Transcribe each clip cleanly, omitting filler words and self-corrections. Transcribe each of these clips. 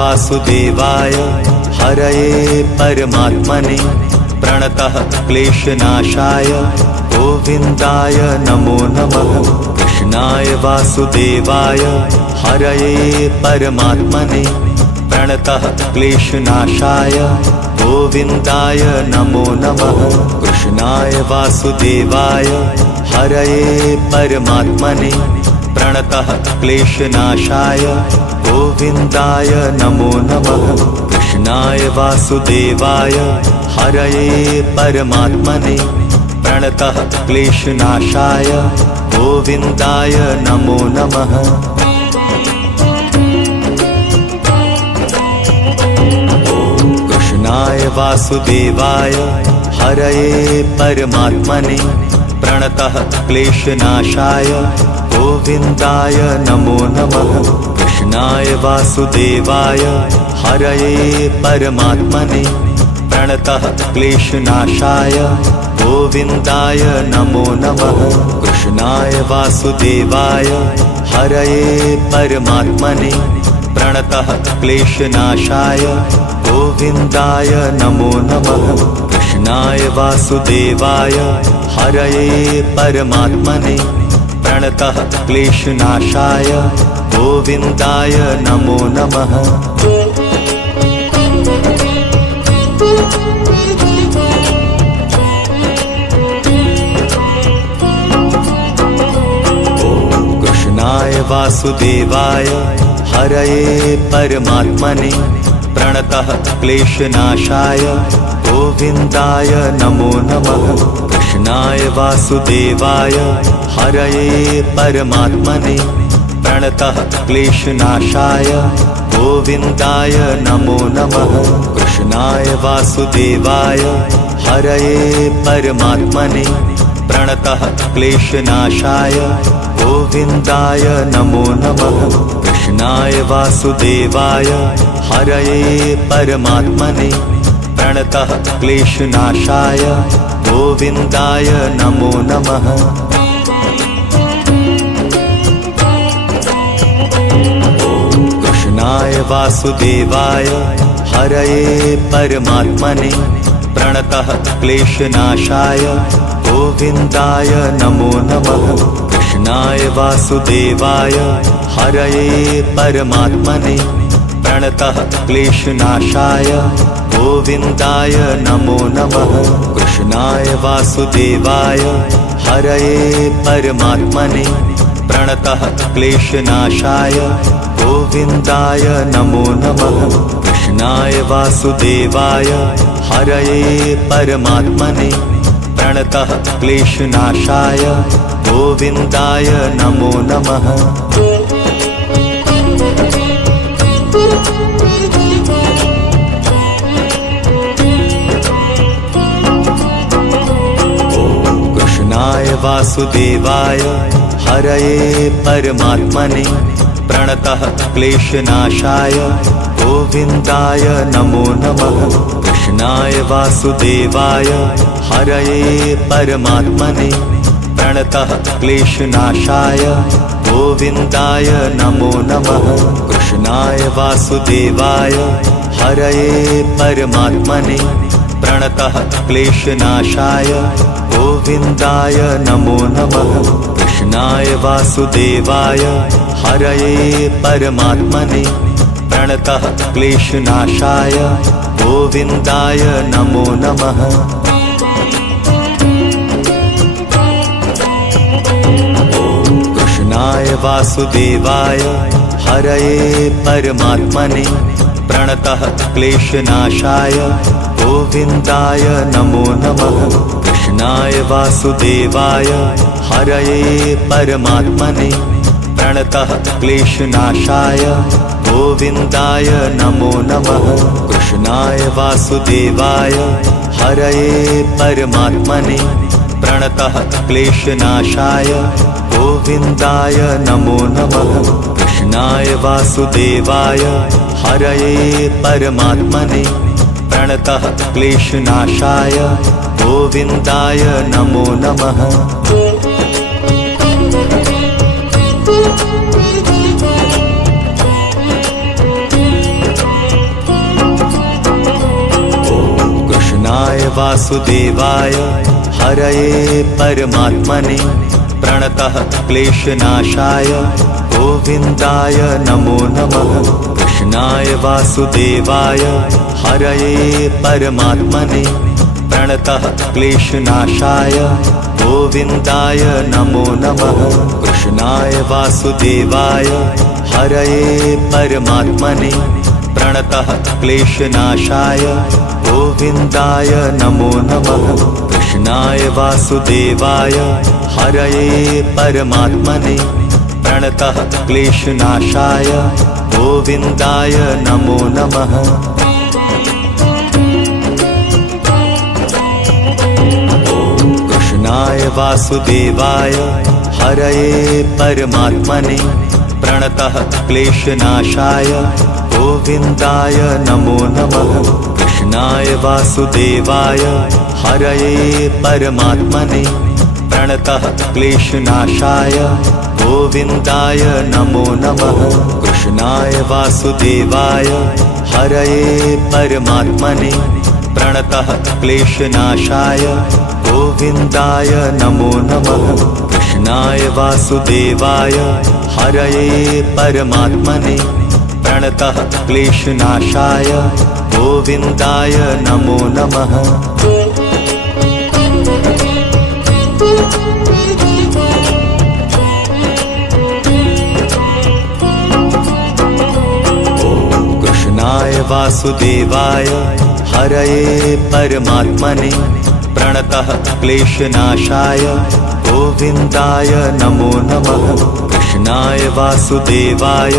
वासुदेवाय हरये परमात्मने प्रणतः क्लेशनाशाय गोविन्दाय नमो नमः। कृष्णाय वासुदेवाय हरये परमात्मने प्रणतः क्लेशनाशाय गोविन्दाय नमो नमः। कृष्णाय वासुदेवाय हरये परमात्मने प्रणतः क्लेशनाशाय गोविन्दाय नमो नमः। कृष्णाय वासुदेवाय हरये परमात्मने प्रणतः क्लेशनाशाय गोविन्दाय नमो नमः। कृष्णाय वासुदेवाय हरये परमात्मने प्रणतः क्लेशनाशाय गोविन्दाय नमो नमः। कृष्णाय वासुदेवाय हरये परमात्मने प्रणतः क्लेशनाशाय गोविन्दाय नमो नमः। कृष्णाय वासुदेवाय हरये परमात्मने प्रणतः क्लेशनाशाय गोविन्दाय नमो नमः। कृष्णाय वासुदेवाय हरये परमात्मने प्रणतः क्लेशनाशाय गोविन्दाय नमो नमः। कृष्णाय वासुदेवाय हरये परमात्मने प्रणतः क्लेशनाशाय गोविन्दाय नमो नमः। कृष्णाय वासुदेवाय हरये परमात्मने प्रणतः क्लेशनाशाय गोविन्दाय नमो नमः। कृष्णाय वासुदेवाय हरये परमात्मने प्रणतः क्लेशनाशाय गोविन्दाय नमो नमः। कृष्णाय वासुदेवाय हरये परमात्मने प्रणतः क्लेशनाशाय गोविन्दाय नमो नमः। कृष्णाय वासुदेवाय हरये परमात्मने प्रणतः क्लेशनाशाय गोविन्दाय नमो नमः। कृष्णाय वासुदेवाय हरये परमात्मने प्रणतः क्लेशनाशाय गोविन्दाय नमो नमः। कृष्णाय वासुदेवाय हरये परमात्मने प्रणतः क्लेशनाशाय गोविन्दाय नमो नमः। कृष्णाय वासुदेवाय हरये परमात्मने प्रणतः क्लेशनाशाय गोविन्दाय नमो नमः। कृष्णाय वासुदेवाय हरये परमात्मने प्रणतः क्लेशनाशाय गोविन्दाय नमो नमः। कृष्णाय वासुदेवाय हरये परमात्मने प्रणतः क्लेशनाशाय गोविन्दाय नमो नमः। कृष्णाय वासुदेवाय हरये परमात्मने प्रणतः क्लेशनाशाय गोविन्दाय नमो नमः। कृष्णाय वासुदेवाय हरये परमात्मने प्रणतः क्लेशनाशाय गोविन्दाय नमो नमः। कृष्णाय वासुदेवाय हरये परमात्मने प्रणतः क्लेशनाशाय गोविन्दाय नमो नमः। कृष्णाय वासुदेवाय हरये परमात्मने प्रणतः क्लेशनाशाय गोविन्दाय नमो नमः। कृष्णाय वासुदेवाय हरये परमात्मने प्रणतः क्लेशनाशाय गोविन्दाय नमो नमः। कृष्णाय वासुदेवाय हरये परमात्मने प्रणतः क्लेशनाशाय गोविन्दाय नमो नमः। वासुदेवाय हरये परमात्मने प्रणतः क्लेशनाशाय गोविन्दाय नमो नमः। कृष्णाय वासुदेवाय हरये परमात्मने प्रणतः क्लेशनाशाय गोविन्दाय नमो नमः। कृष्णाय वासुदेवाय हरये परमात्मने प्रणतः क्लेशनाशाय गोविन्दाय नमो नमः। कृष्णाय वासुदेवाय हरये परमात्मने प्रणतः क्लेशनाशाय गोविन्दाय नमो नमः। कृष्णाय वासुदेवाय हरये परमात्मने प्रणतः क्लेशनाशाय गोविन्दाय नमो नमः। कृष्णाय वासुदेवाय हरये परमात्मने प्रणतः क्लेशनाशाय गोविन्दाय नमो नमः। कृष्णाय वासुदेवाय हरये परमात्मने प्रणतः क्लेशनाशाय गोविन्दाय नमो नमः। कृष्णाय वासुदेवाय हरये परमात्मने प्रणतः क्लेशनाशाय गोविन्दाय नमो नमः। कृष्णाय वासुदेवाय हरये परमात्मने प्रणतः क्लेशनाशाय गोविन्दाय नमो नमः। कृष्णाय वासुदेवाय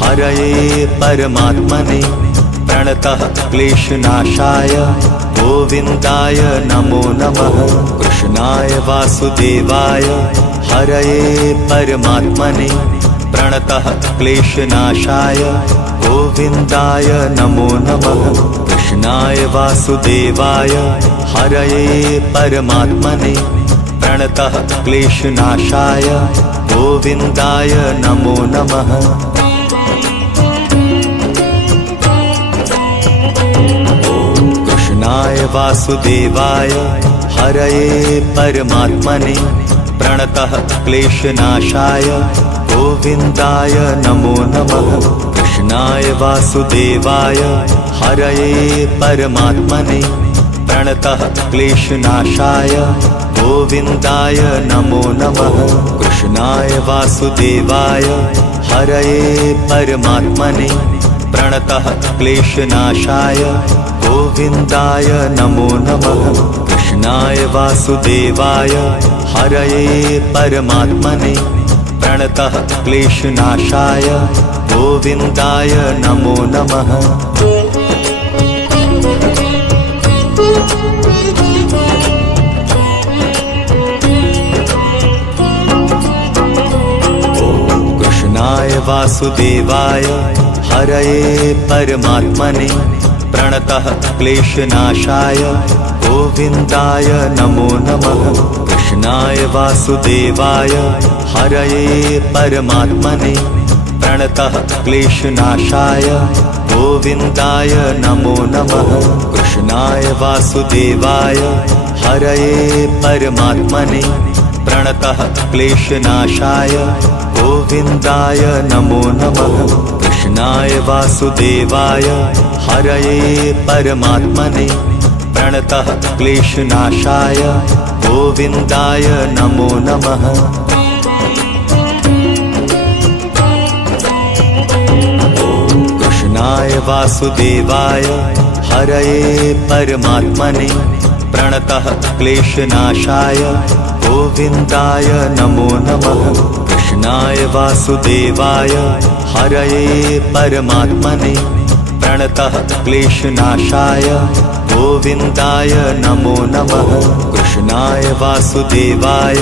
हरये परमात्मने प्रणतः क्लेशनाशाय गोविन्दाय नमो नमः। कृष्णाय वासुदेवाय हरये परमात्मने प्रणतः क्लेशनाशाय गोविन्दाय नमो नमः। कृष्णाय वासुदेवाय हरये परमात्मने प्रणतः क्लेशनाशाय गोविन्दाय नमो नमः। कृष्णाय वासुदेवाय हरये परमात्मने प्रणतः क्लेशनाशाय गोविन्दाय नमो नमः। कृष्णाय वासुदेवाय हरये परमात्मने प्रणतः क्लेशनाशाय गोविन्दाय नमो नमः। कृष्णाय वासुदेवाय हरये परमात्मने प्रणतः क्लेशनाशाय गोविन्दाय नमो नमः। कृष्णाय वासुदेवाय हरये परमात्मने प्रणतः क्लेशनाशाय गोविन्दाय नमो नमः। कृष्णाय वासुदेवाय हरये परमात्मने प्रणतः क्लेशनाशाय गोविन्दाय नमो नमः। कृष्णाय वासुदेवाय हरये परमात्मने प्रणतः क्लेशनाशाय गोविन्दाय नमो नमः। कृष्णाय वासुदेवाय हरये परमात्मने प्रणतः क्लेशनाशाय गोविन्दाय नमो नमः। कृष्णाय वासुदेवाय हरये परमात्मने प्रणतः क्लेशनाशाय गोविन्दाय नमो नमः। कृष्णाय वासुदेवाय हरये परमात्मने प्रणतः क्लेशनाशाय गोविन्दाय नमो नमः। कृष्णाय वासुदेवाय हरये परमात्मने प्रणतः क्लेशनाशाय गोविन्दाय नमो नमः। कृष्णाय वासुदेवाय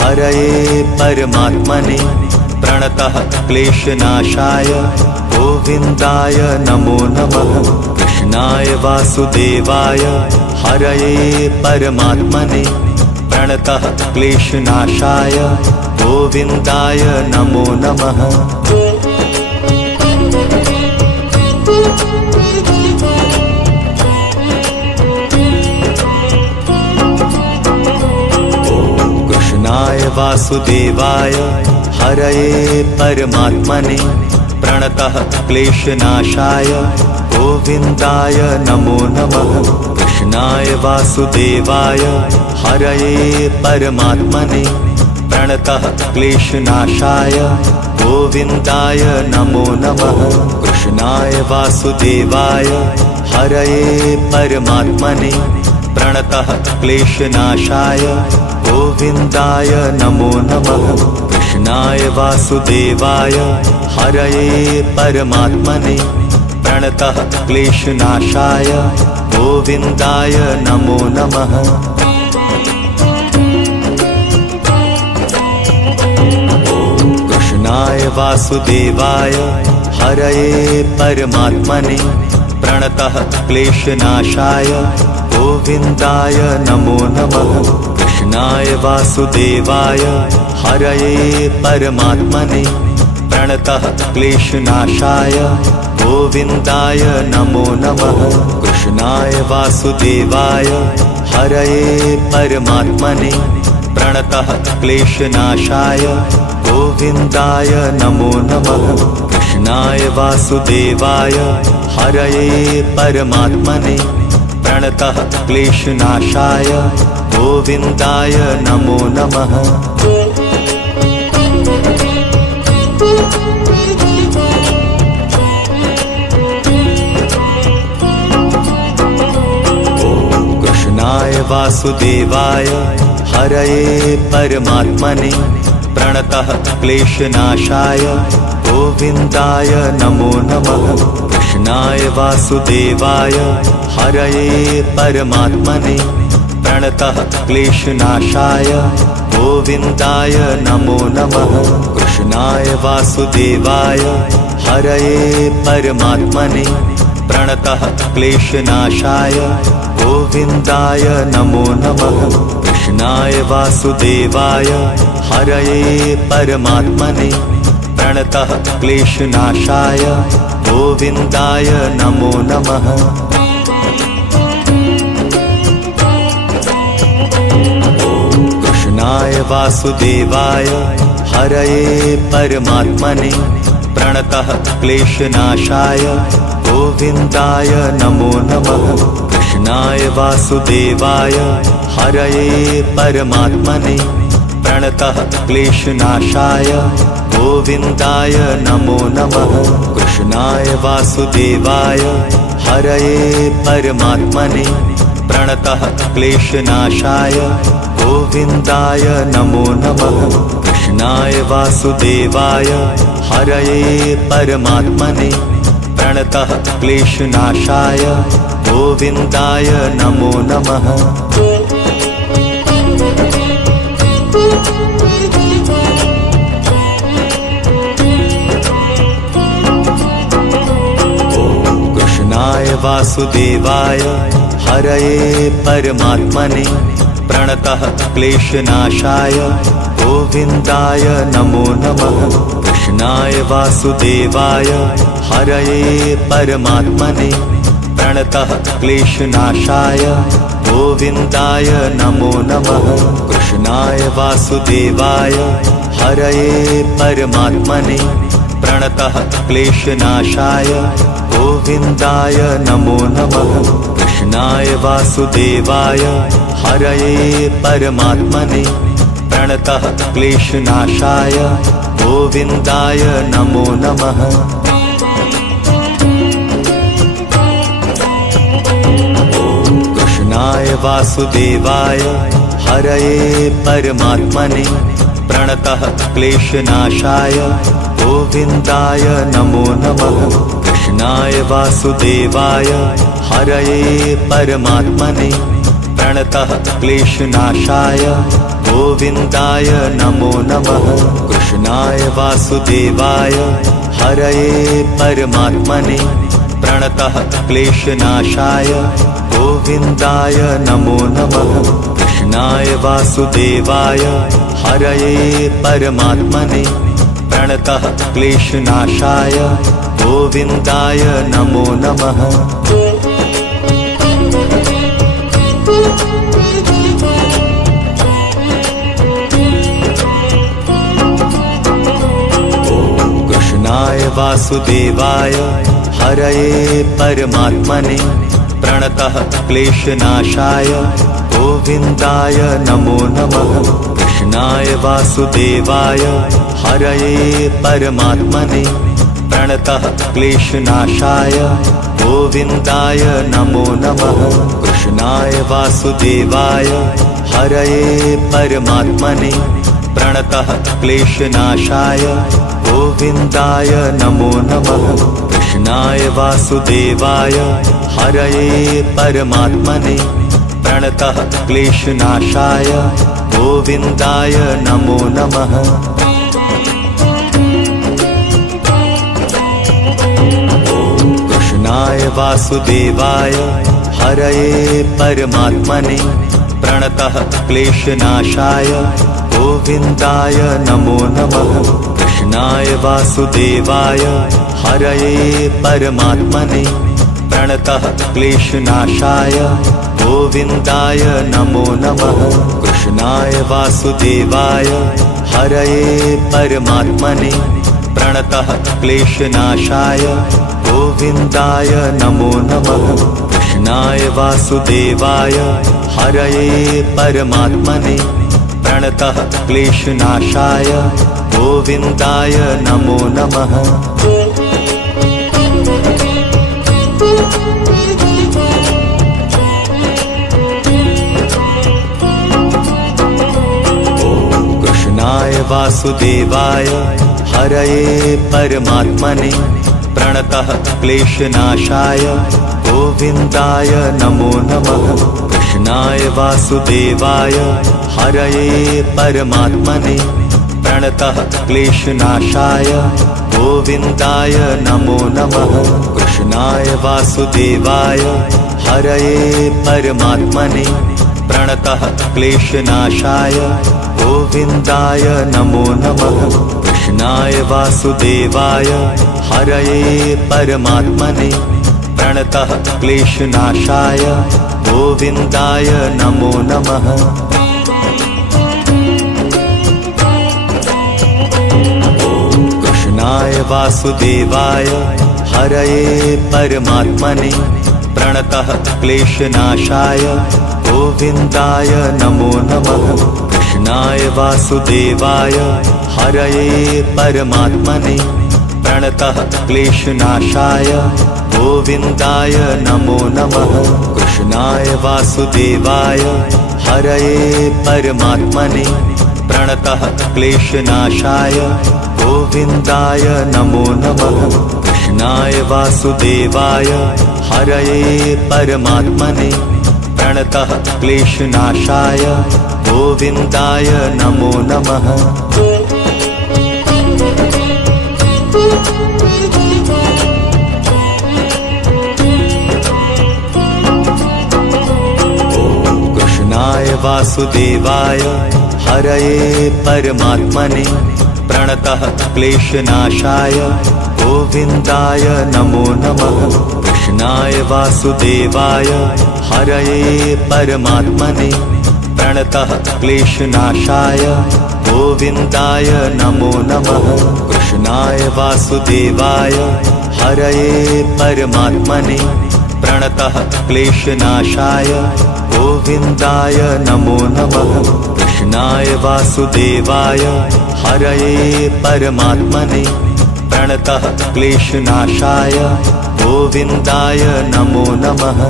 हरये परमात्मने प्रणतः क्लेशनाशाय गोविन्दाय नमो नमः। कृष्णाय वासुदेवाय हरये परमात्मने प्रणतः क्लेशनाशाय गोविन्दाय नमो नमः। वासुदेवाय हरये परमात्मने प्रणतः क्लेशनाशाय गोविन्दाय नमो नमः। कृष्णाय वासुदेवाय हरये परमात्मने प्रणतः क्लेशनाशाय गोविन्दाय नमो नमः। कृष्णाय वासुदेवाय हरये परमात्मने प्रणतः क्लेशनाशाय गोविन्दाय नमो नमः। कृष्णाय वासुदेवाय हरये परमात्मने प्रणतः क्लेशनाशाय गोविन्दाय नमो नमः। कृष्णाय वासुदेवाय हरये परमात्मने प्रणतः क्लेशनाशाय गोविन्दाय नमो नमः। कृष्णाय वासुदेवाय हरये परमात्मने प्रणतः क्लेशनाशाय गोविन्दाय नमो नमः। कृष्णाय वासुदेवाय हरये परमात्मने प्रणतः क्लेशनाशाय गोविन्दाय नमो नमः। कृष्णाय वासुदेवाय हरये परमात्मने प्रणतः क्लेशनाशाय गोविन्दाय नमो नमः। कृष्णाय वासुदेवाय हरये परमात्मने प्रणतः क्लेशनाशाय गोविन्दाय नमो नमः। कृष्णाय वासुदेवाय हरये परमात्मने प्रणतः क्लेशनाशाय गोविन्दाय नमो नमः। कृष्णाय वासुदेवाय हरये परमात्मने प्रणतः क्लेशनाशाय गोविन्दाय नमो नमः। कृष्णाय वासुदेवाय हरये परमात्मने प्रणतः क्लेशनाशाय गोविन्दाय नमो नमः। कृष्णाय वासुदेवाय हरये परमात्मने प्रणतः क्लेशनाशाय गोविन्दाय नमो नमः। कृष्णाय वासुदेवाय हरये परमात्मने प्रणतः क्लेशनाशाय गोविन्दाय नमो नमः। कृष्णाय वासुदेवाय हरये परमात्मने प्रणतः क्लेशनाशाय गोविन्दाय नमो नमः। कृष्णाय वासुदेवाय हरये परमात्मने प्रणतः क्लेशनाशाय गोविन्दाय नमो नमः। कृष्णाय वासुदेवाय हरये परमात्मने प्रणतः क्लेशनाशाय गोविन्दाय नमो नमः। कृष्णाय वासुदेवाय हरये परमात्मने प्रणतः क्लेशनाशाय गोविन्दाय नमो नमः। कृष्णाय वासुदेवाय हरये परमात्मने प्रणतः क्लेशनाशाय गोविन्दाय नमो नमः। कृष्णाय वासुदेवाय हरये परमात्मने प्रणतः क्लेशनाशाय गोविन्दाय नमो नमः। कृष्णाय वासुदेवाय हरये परमात्मने प्रणतः क्लेशनाशाय गोविन्दाय नमो नमः। कृष्णाय वासुदेवाय हरये परमात्मने प्रणतः क्लेशनाशाय गोविन्दाय नमो नमः। कृष्णाय वासुदेवाय हरये परमात्मने प्रणतः क्लेशनाशाय गोविन्दाय नमो नमः। कृष्णाय वासुदेवाय हरये परमात्मने प्रणतः क्लेशनाशाय गोविन्दाय नमो नमः। वासुदेवाय हरये परमात्मने प्रणतः क्लेशनाशाय गोविन्दाय नमो नमः। कृष्णाय वासुदेवाय हरये परमात्मने प्रणतः क्लेशनाशाय गोविन्दाय नमो नमः। कृष्णाय वासुदेवाय हरये परमात्मने प्रणतः क्लेशनाशाय गोविन्दाय नमो नमः। कृष्णाय वासुदेवाय हरये परमात्मने प्रणतः क्लेशनाशाय गोविन्दाय नमो नमः। कृष्णाय वासुदेवाय हरये परमात्मने प्रणतः क्लेशनाशाय गोविन्दाय नमो नमः। कृष्णाय वासुदेवाय हरये परमात्मने प्रणतः क्लेशनाशाय गोविन्दाय नमो नमः। कृष्णाय वासुदेवाय हरये परमात्मने प्रणतः क्लेशनाशाय गोविन्दाय नमो नमः। कृष्णाय वासुदेवाय हरये परमात्मने प्रणतः क्लेशनाशाय गोविन्दाय नमो नमः। कृष्णाय वासुदेवाय हरये परमात्मने प्रणतः क्लेशनाशाय गोविन्दाय नमो नमः। कृष्णाय वासुदेवाय हरये परमात्मने प्रणतः क्लेशनाशाय गोविन्दाय नमो नमः। कृष्णाय वासुदेवाय हरये परमात्मने प्रणतः क्लेशनाशाय गोविन्दाय नमो नमः। कृष्णाय वासुदेवाय हरये परमात्मने प्रणतः क्लेशनाशाय गोविन्दाय नमो नमः। कृष्णाय वासुदेवाय हरये परमात्मने प्रणतः क्लेशनाशाय गोविन्दाय नमो नमः। कृष्णाय वासुदेवाय हरये परमात्मने प्रणतः क्लेशनाशाय गोविन्दाय नमो नमः। कृष्णाय वासुदेवाय हरये परमात्मने प्रणतः क्लेशनाशाय गोविन्दाय नमो नमः। कृष्णाय वासुदेवाय हरये परमात्मने प्रणतः क्लेशनाशाय गोविन्दाय नमो नमः। कृष्णाय वासुदेवाय हरये परमात्मने प्रणतः क्लेशनाशाय गोविन्दाय नमो नमः। कृष्णाय वासुदेवाय हरये परमात्मने प्रणतः क्लेशनाशाय गोविन्दाय नमो नमः। कृष्णाय वासुदेवाय हरये परमात्मने प्रणतः क्लेशनाशाय गोविन्दाय नमो नमः। कृष्णाय वासुदेवाय हरये परमात्मने प्रणतः क्लेशनाशाय गोविन्दाय नमो नमः।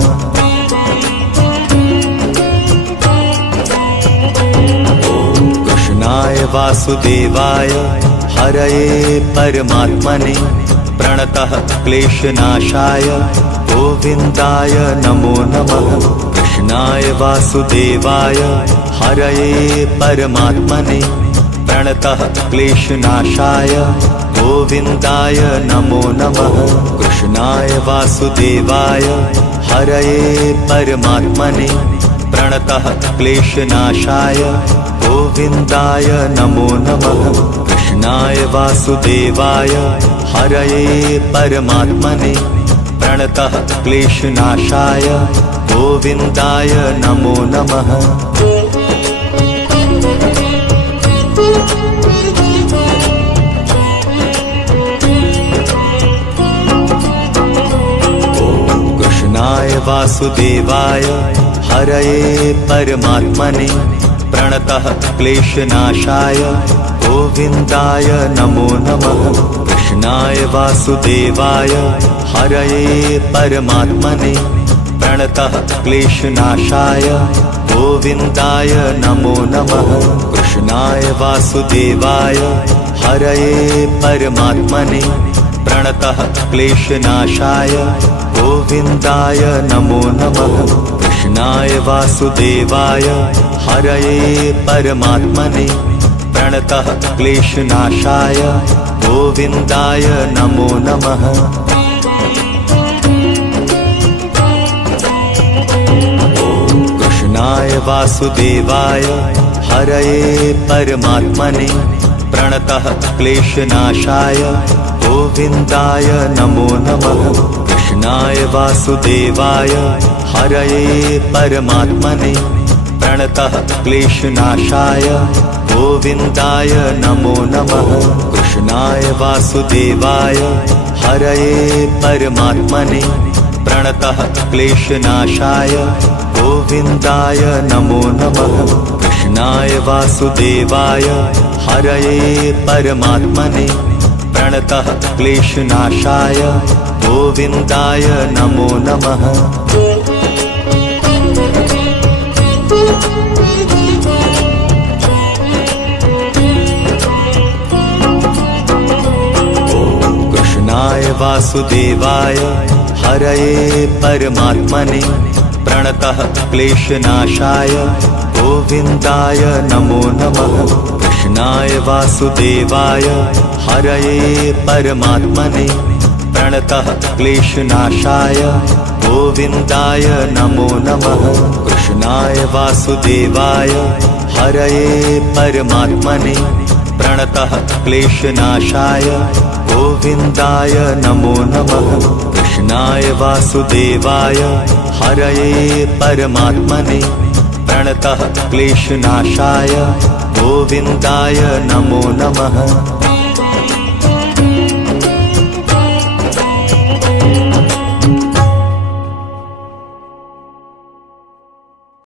कृष्णाय वासुदेवाय हरये परमात्मने प्रणतः क्लेशनाशाय गोविन्दाय नमो नमः। कृष्णाय वासुदेवाय हरये परमात्मने प्रणतः क्लेशनाशाय गोविन्दाय नमो नमः। कृष्णाय वासुदेवाय हरये परमात्मने प्रणतः क्लेशनाशाय गोविन्दाय नमो नमः। कृष्णाय वासुदेवाय हरये परमात्मने प्रणतः क्लेशनाशाय गोविन्दाय नमो नमः। कृष्णाय वासुदेवाय हरये परमात्मने प्रणतः क्लेशनाशाय गोविन्दाय नमो नमः। कृष्णाय वासुदेवाय हरये परमात्मने प्रणतः क्लेशनाशाय गोविन्दाय नमो नमः। कृष्णाय वासुदेवाय हरये परमात्मने प्रणतः क्लेशनाशाय गोविन्दाय नमो नमः। कृष्णाय वासुदेवाय हरये परमात्मने प्रणतः क्लेशनाशाय गोविन्दाय नमो नमः। कृष्णाय वासुदेवाय हरये परमात्मने प्रणतः क्लेशनाशाय गोविन्दाय नमो नमः। कृष्णाय वासुदेवाय हरये परमात्मने प्रणतः क्लेशनाशाय गोविन्दाय नमो नमः। कृष्णाय वासुदेवाय हरये परमात्मने प्रणतः क्लेशनाशाय गोविन्दाय नमो नमः। कृष्णाय वासुदेवाय हरये परमात्मने प्रणतः क्लेशनाशाय गोविन्दाय नमो नमः। कृष्णाय वासुदेवाय हरये परमात्मने प्रणतः क्लेशनाशाय गोविन्दाय नमो नमः। कृष्णाय वासुदेवाय हरये परमात्मने प्रणतः क्लेशनाशाय गोविन्दाय नमो नमः। कृष्णाय वासुदेवाय हरये परमात्मने प्रणतः क्लेशनाशाय गोविन्दाय नमो नमः। कृष्णाय वासुदेवाय हरये परमात्मने प्रणतः क्लेशनाशाय गोविन्दाय नमो नमः।